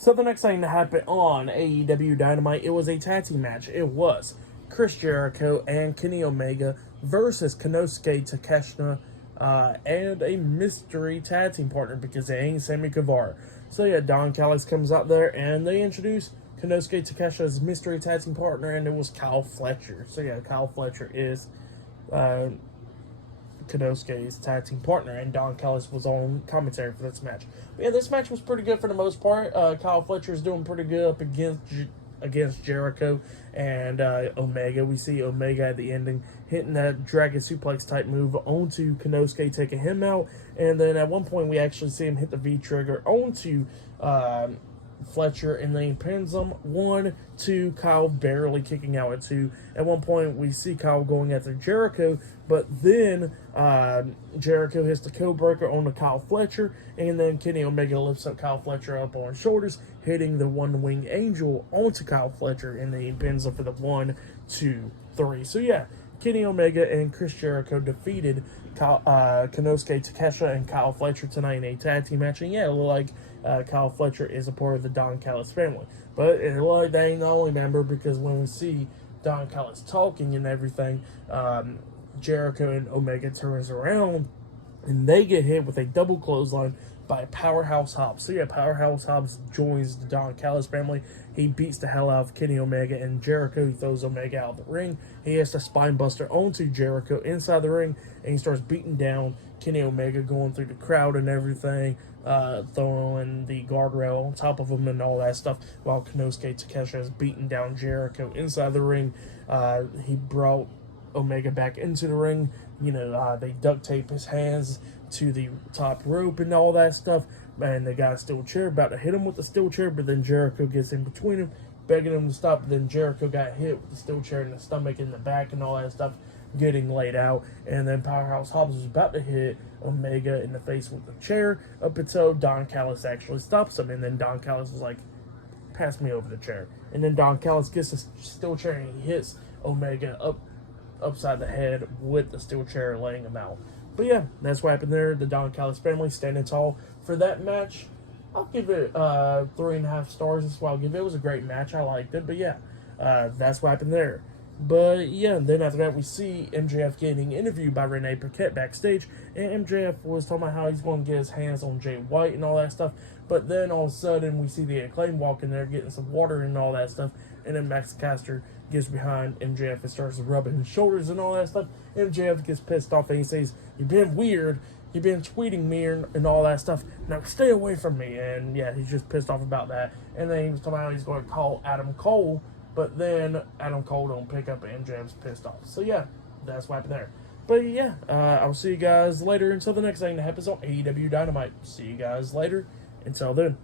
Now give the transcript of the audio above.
So the next thing to happen on AEW Dynamite, it was a tag team match. It was Chris Jericho and Kenny Omega versus Konosuke Takeshita and a mystery tag team partner because they ain't Sammy Guevara. So yeah, Don Callis comes out there and they introduce Konosuke Takeshita's mystery tag team partner, and it was Kyle Fletcher. So yeah, Kyle Fletcher is Konosuke's tag team partner, and Don Callis was on commentary for this match. But yeah, this match was pretty good for the most part. Kyle Fletcher is doing pretty good up against Jericho and Omega. We see Omega at the ending hitting that dragon suplex type move onto Konosuke, taking him out, and then at one point we actually see him hit the V trigger onto Fletcher, and then he pins him 1, 2, Kyle barely kicking out at 2. At one point we see Kyle going after Jericho, but then Jericho hits the code breaker on the Kyle Fletcher, and then Kenny Omega lifts up Kyle Fletcher up on his shoulders, hitting the one wing angel onto Kyle Fletcher, and then he pins him for the 1, 2, 3. So yeah, Kenny Omega and Chris Jericho defeated Konosuke Takeshita and Kyle Fletcher tonight in a tag team match. And yeah, it looked like Kyle Fletcher is a part of the Don Callis family. But it looked like they ain't the only member, because when we see Don Callis talking and everything, Jericho and Omega turns around and they get hit with a double clothesline by Powerhouse Hobbs. So yeah, Powerhouse Hobbs joins the Don Callis family. He beats the hell out of Kenny Omega and Jericho. He throws Omega out of the ring. He has the spine buster onto Jericho inside the ring, and he starts beating down Kenny Omega, going through the crowd and everything, throwing the guardrail on top of him and all that stuff, while Konosuke Takeshita is beating down Jericho inside the ring. He brought Omega back into the ring. They duct tape his hands to the top rope and all that stuff, and they got a steel chair, about to hit him with the steel chair, but then Jericho gets in between him, begging him to stop. But then Jericho got hit with the steel chair in the stomach, in the back, and all that stuff, getting laid out. And then Powerhouse Hobbs was about to hit Omega in the face with the chair, up until Don Callis actually stops him. And then Don Callis was like, pass me over the chair. And then Don Callis gets the steel chair and he hits Omega upside the head with the steel chair, laying him out. But yeah, that's what happened there. The Don Callis family standing tall for that match. I'll give it 3.5 stars. That's what I'll give it. It was a great match. I liked it. But yeah, that's what happened there. But yeah, then after that, we see MJF getting interviewed by Renee Paquette backstage. And MJF was talking about how he's going to get his hands on Jay White and all that stuff. But then all of a sudden, we see the Acclaim walk in there, getting some water and all that stuff. And then Max Caster gets behind MJF and starts rubbing his shoulders and all that stuff. MJF gets pissed off and he says, "You've been weird. You've been tweeting me and all that stuff. Now stay away from me." And yeah, he's just pissed off about that. And then he was talking about how he's going to call Adam Cole. But then Adam Cole don't pick up, and MJF's pissed off. So yeah, that's what happened there. But yeah, I'll see you guys later until the next thing that happens on AEW Dynamite. See you guys later. Until then.